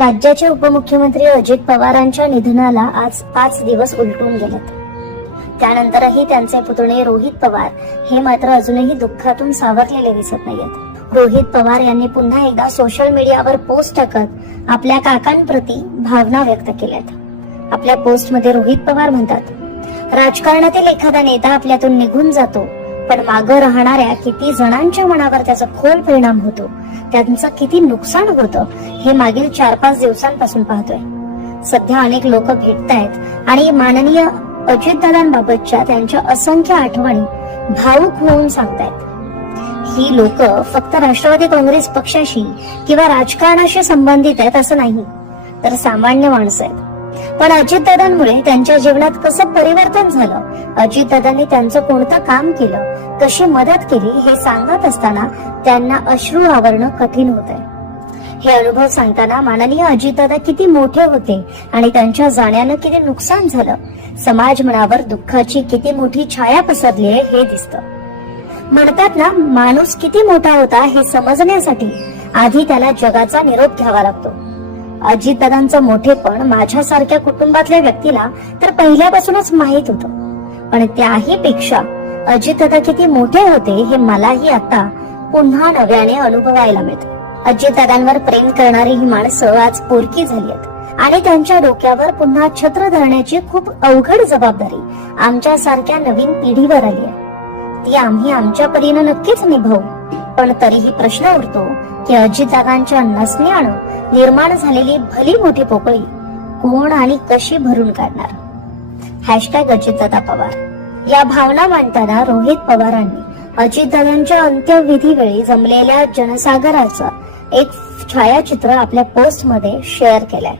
राज्याचे उपमुख्यमंत्री अजित पवारांच्या निधनाला आज 5 दिवस उलटून गेलेत. त्यानंतरही त्यांचे पुतणे रोहित पवार हे मात्र अजूनही दुःखातून सावरलेले दिसत नाहीयेत. रोहित पवार यांनी पुन्हा एकदा सोशल मीडियावर पोस्ट टाकत आपल्या काकांप्रती भावना व्यक्त केल्यात. आपल्या पोस्टमध्ये रोहित पवार म्हणतात, राजकारणातील एखादा नेता आपल्यातून निघून जातो, पण मागं राहणाऱ्या किती जणांच्या मनावर त्याचा खोल परिणाम होतो, त्यांचं किती नुकसान होतं हे मागील 4-5 दिवसांपासून पाहतोय. सध्या अनेक लोक भेटतायत आणि माननीय अजितदादांबाबतच्या त्यांच्या असंख्य आठवणी भावुक होऊन सांगतायत. ही लोक फक्त राष्ट्रवादी काँग्रेस पक्षाशी किंवा राजकारणाशी संबंधित आहेत असं नाही, तर सामान्य माणसं आहेत. पण अजितदादांमुळे त्यांच्या जीवनात कसं परिवर्तन झालं, अजितदादांनी त्यांचं कोणतं काम केलं, कशी मदत केली हे सांगत असताना त्यांना अश्रू आवरणं कठीण होत आहे. हे अनुभव सांगताना माननीय अजितदादा किती मोठे होते आणि त्यांच्या जाण्यानं किती नुकसान झालं, समाज मनावर दुःखाची किती मोठी छाया पसरली आहे हे दिसतं. म्हणतात ना, माणूस किती मोठा होता हे समजण्यासाठी आधी त्याला जगाचा निरोप घ्यावा लागतो. अजितदादांचं मोठेपण माझ्यासारख्या कुटुंबातल्या व्यक्तीला तर पहिल्यापासूनच माहित होतं, पण त्याही पेक्षा अजितदादा किती मोठे होते हे मलाही आता पुन्हा नव्याने अनुभवायला मिळते. अजितदादांवर प्रेम करणारी ही माणसं आज पोरकी झाली आहेत आणि त्यांच्या डोक्यावर पुन्हा छत्र धरण्याची खूप अवघड जबाबदारी आमच्यासारख्या नवीन पिढीवर आली आहे. ती आम्ही आमच्या परीनं नक्कीच निभावू, पण तरीही प्रश्न उरतो की अजितदादांच्या नसण्यानं निर्माण झालेली भली मोठी पोकळी कोण आणि कशी भरून काढणार. #अजितदादा पवार या भावना मांडताना रोहित पवारांनी अजितदादांच्या अंत्यविधीवेळी जमलेल्या जनसागराचं एक छायाचित्र आपल्या पोस्टमध्ये शेअर केलंय.